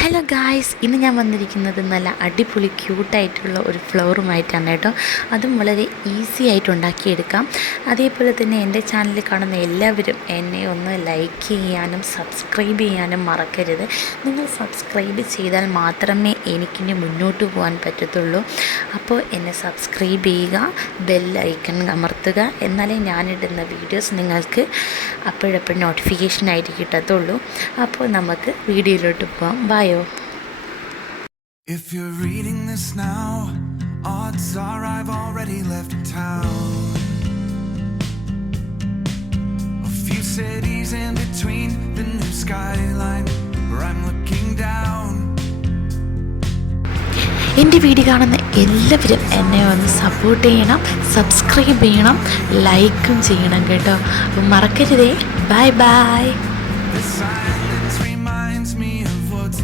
Hello guys, ഇന്ന് ഞാൻ വന്നിരിക്കുന്നത് നല്ല അടിപൊളി ക്യൂട്ടായിട്ടുള്ള ഒരു ഫ്ലവറുമായിട്ടാണ് കേട്ടോ. അതും വളരെ ഈസി ആയിട്ട് ഉണ്ടാക്കിയെടുക്കാം. അതേപോലെ തന്നെ എൻ്റെ ചാനൽ കാണുന്ന എല്ലാവരും എന്നെ ഒന്ന് ലൈക്ക് ചെയ്യാനും സബ്സ്ക്രൈബ് ചെയ്യാനും മറക്കരുത്. നിങ്ങൾ സബ്സ്ക്രൈബ് ചെയ്താൽ മാത്രമേ എനിക്കിനി മുന്നോട്ട് പോകാൻ പറ്റത്തുള്ളൂ. അപ്പോൾ എന്നെ സബ്സ്ക്രൈബ് ചെയ്യുക, ബെൽ ഐക്കൺ അമർത്തുക. എന്നാലേ ഞാനിടുന്ന വീഡിയോസ് നിങ്ങൾക്ക് അപ്പോഴപ്പോഴും നോട്ടിഫിക്കേഷനായിട്ട് കിട്ടത്തുള്ളൂ. അപ്പോൾ നമുക്ക് വീഡിയോയിലോട്ട് പോകാം. ബായോ. If you're reading this now, odds are I've already left town. A few cities in between the new skyline where I'm looking down. എൻ്റെ വീഡിയോ കാണുന്ന എല്ലാവരും എന്നെ ഒന്ന് സപ്പോർട്ട് ചെയ്യണം, സബ്സ്ക്രൈബ് ചെയ്യണം, ലൈക്കും ചെയ്യണം കേട്ടോ. അപ്പം മറക്കരുതേ. Bye bye. The silence reminds me of what's